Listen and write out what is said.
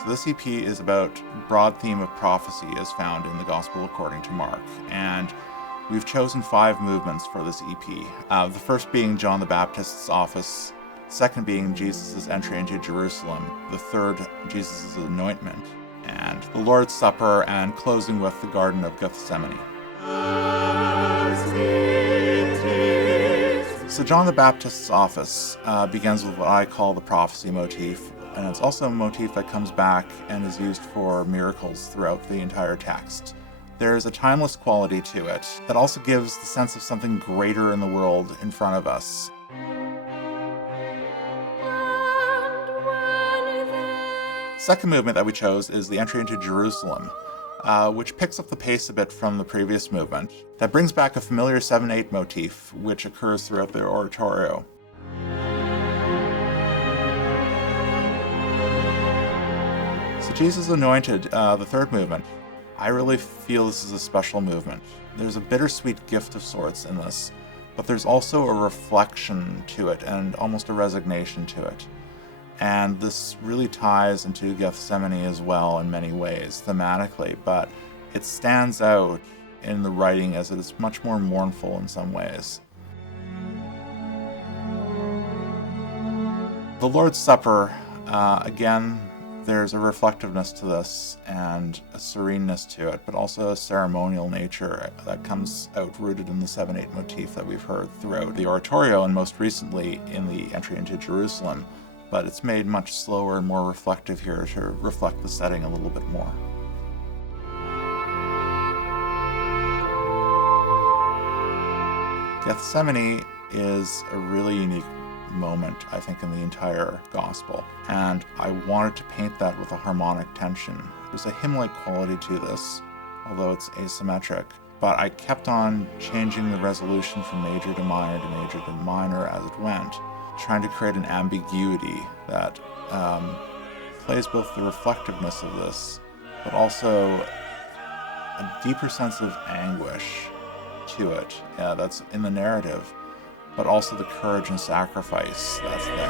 So this EP is about broad theme of prophecy as found in the Gospel according to Mark, and we've chosen 5 movements for this EP. The first being John the Baptist's office, second being Jesus' entry into Jerusalem, the third Jesus' anointment, and the Lord's Supper, and closing with the Garden of Gethsemane. So John the Baptist's office begins with what I call the prophecy motif, and it's also a motif that comes back and is used for miracles throughout the entire text. There's a timeless quality to it that also gives the sense of something greater in the world in front of us. Second movement that we chose is the entry into Jerusalem, which picks up the pace a bit from the previous movement, that brings back a familiar 7/8 motif, which occurs throughout the oratorio. So Jesus Anointed, the third movement, I really feel this is a special movement. There's a bittersweet gift of sorts in this, but there's also a reflection to it and almost a resignation to it. And this really ties into Gethsemane as well in many ways, thematically, but it stands out in the writing as it is much more mournful in some ways. The Lord's Supper, again, there's a reflectiveness to this and a sereneness to it, but also a ceremonial nature that comes out rooted in the 7/8 motif that we've heard throughout the oratorio and most recently in the entry into Jerusalem. But it's made much slower and more reflective here to reflect the setting a little bit more. Gethsemane is a really unique moment, I think, in the entire gospel, and I wanted to paint that with a harmonic tension. There's a hymn-like quality to this, although it's asymmetric, but I kept on changing the resolution from major to minor as it went, trying to create an ambiguity that plays both the reflectiveness of this, but also a deeper sense of anguish to it that's in the narrative, but also the courage and sacrifice that's there.